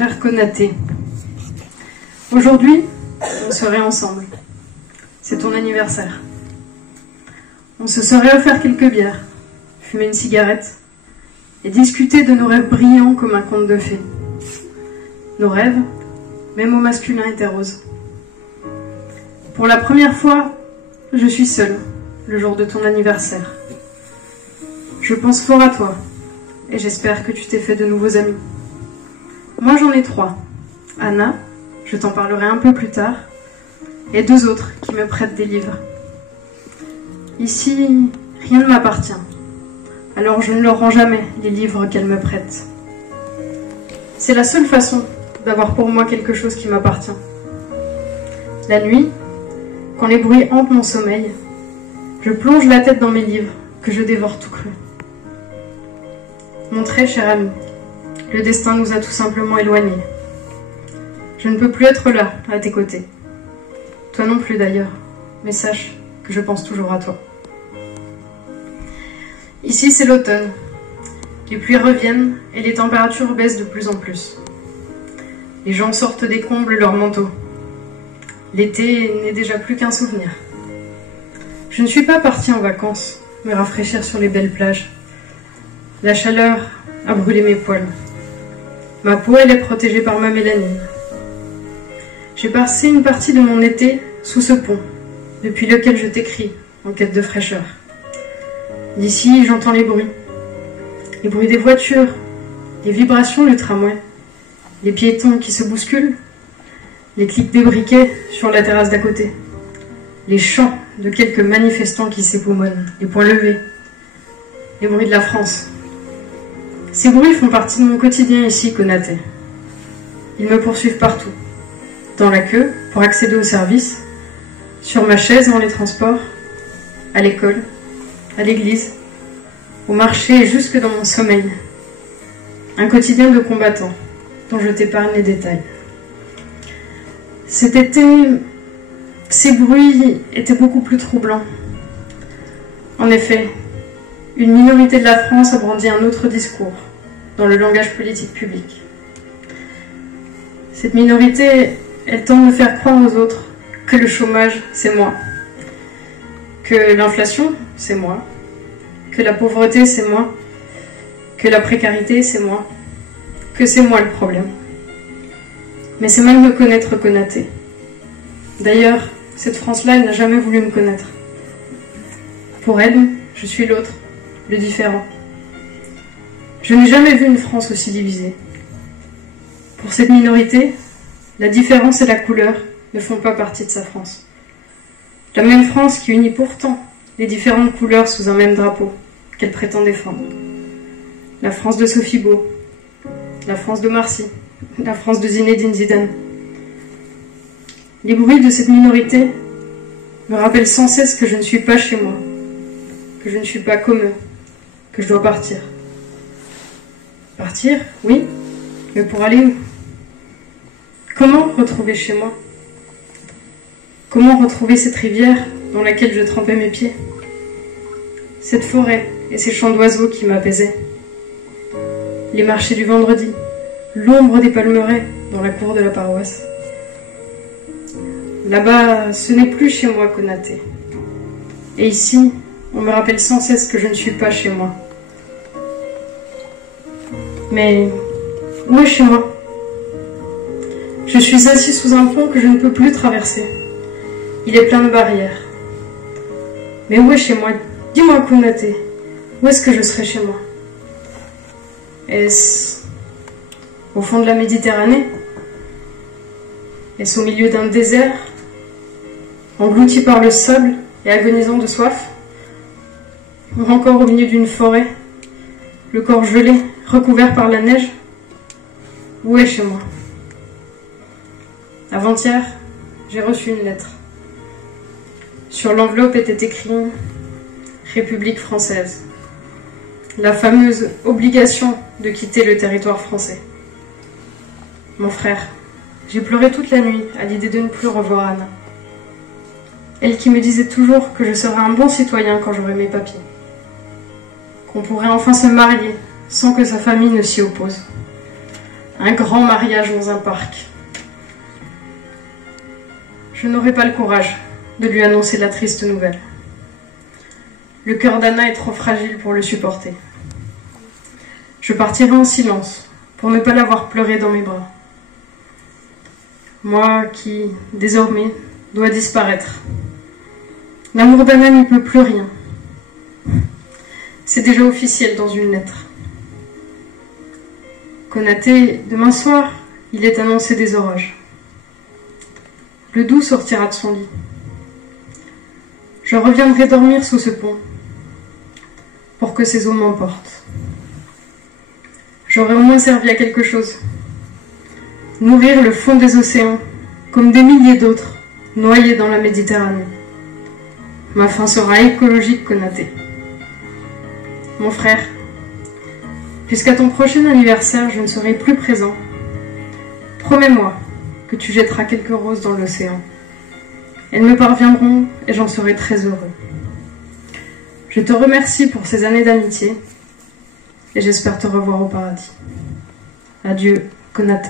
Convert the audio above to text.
Cher Konaté, aujourd'hui, on serait ensemble. C'est ton anniversaire. On se serait offert quelques bières, fumer une cigarette et discuter de nos rêves brillants comme un conte de fées. Nos rêves, même au masculin, étaient roses. Pour la première fois, je suis seule le jour de ton anniversaire. Je pense fort à toi et j'espère que tu t'es fait de nouveaux amis. Moi j'en ai 3. Anna, je t'en parlerai un peu plus tard, et 2 autres qui me prêtent des livres. Ici, rien ne m'appartient, alors je ne leur rends jamais les livres qu'elles me prêtent. C'est la seule façon d'avoir pour moi quelque chose qui m'appartient. La nuit, quand les bruits hantent mon sommeil, je plonge la tête dans mes livres que je dévore tout cru. Mon très cher ami, le destin nous a tout simplement éloignés. Je ne peux plus être là, à tes côtés. Toi non plus d'ailleurs, mais sache que je pense toujours à toi. Ici c'est l'automne. Les pluies reviennent et les températures baissent de plus en plus. Les gens sortent des combles leurs manteaux. L'été n'est déjà plus qu'un souvenir. Je ne suis pas partie en vacances, me rafraîchir sur les belles plages. La chaleur a brûlé mes poils. Ma peau, elle est protégée par ma mélanine. J'ai passé une partie de mon été sous ce pont, depuis lequel je t'écris, en quête de fraîcheur. D'ici, j'entends les bruits des voitures, les vibrations du tramway, les piétons qui se bousculent, les clics des briquets sur la terrasse d'à côté, les chants de quelques manifestants qui s'époumonnent, les poings levés, les bruits de la France. Ces bruits font partie de mon quotidien ici, Konaté. Ils me poursuivent partout. Dans la queue, pour accéder au service, sur ma chaise dans les transports, à l'école, à l'église, au marché et jusque dans mon sommeil. Un quotidien de combattant, dont je t'épargne les détails. Cet été, ces bruits étaient beaucoup plus troublants. En effet, une minorité de la France a brandi un autre discours dans le langage politique public. Cette minorité, elle tente de faire croire aux autres que le chômage, c'est moi, que l'inflation, c'est moi, que la pauvreté, c'est moi, que la précarité, c'est moi, que c'est moi le problème. Mais c'est mal me connaître, Konaté. D'ailleurs, cette France-là, elle n'a jamais voulu me connaître. Pour elle, je suis l'autre, le différent. Je n'ai jamais vu une France aussi divisée. Pour cette minorité, la différence et la couleur ne font pas partie de sa France. La même France qui unit pourtant les différentes couleurs sous un même drapeau qu'elle prétend défendre. La France de Sophie Beau, la France de Marcy, la France de Zinedine Zidane. Les bruits de cette minorité me rappellent sans cesse que je ne suis pas chez moi, que je ne suis pas comme eux, que je dois partir. Partir, oui, mais pour aller où? Comment retrouver chez moi? Comment retrouver cette rivière dans laquelle je trempais mes pieds? Cette forêt et ces chants d'oiseaux qui m'apaisaient? Les marchés du vendredi, l'ombre des palmeraies dans la cour de la paroisse. Là-bas, ce n'est plus chez moi, Konaté. Et ici, on me rappelle sans cesse que je ne suis pas chez moi. Mais où est chez moi? Je suis assis sous un pont que je ne peux plus traverser. Il est plein de barrières. Mais où est chez moi? Dis-moi, Konaté, où est-ce que je serai chez moi? Est-ce au fond de la Méditerranée? Est-ce au milieu d'un désert, englouti par le sable et agonisant de soif? Ou encore au milieu d'une forêt, le corps gelé, recouvert par la neige? Où est chez moi? Avant-hier, j'ai reçu une lettre. Sur l'enveloppe était écrit « République française », la fameuse obligation de quitter le territoire français. Mon frère, j'ai pleuré toute la nuit à l'idée de ne plus revoir Anna. Elle qui me disait toujours que je serais un bon citoyen quand j'aurai mes papiers. Qu'on pourrait enfin se marier sans que sa famille ne s'y oppose. Un grand mariage dans un parc. Je n'aurai pas le courage de lui annoncer la triste nouvelle. Le cœur d'Anna est trop fragile pour le supporter. Je partirai en silence pour ne pas la voir pleurer dans mes bras. Moi qui, désormais, dois disparaître. L'amour d'Anna n'y peut plus rien. C'est déjà officiel dans une lettre. Konaté, demain soir, il est annoncé des orages. Le doux sortira de son lit. Je reviendrai dormir sous ce pont pour que ces eaux m'emportent. J'aurai au moins servi à quelque chose. Nourrir le fond des océans, comme des milliers d'autres, noyés dans la Méditerranée. Ma fin sera écologique, Konaté. Mon frère, puisqu'à ton prochain anniversaire, je ne serai plus présent, promets-moi que tu jetteras quelques roses dans l'océan. Elles me parviendront et j'en serai très heureux. Je te remercie pour ces années d'amitié et j'espère te revoir au paradis. Adieu, Konaté.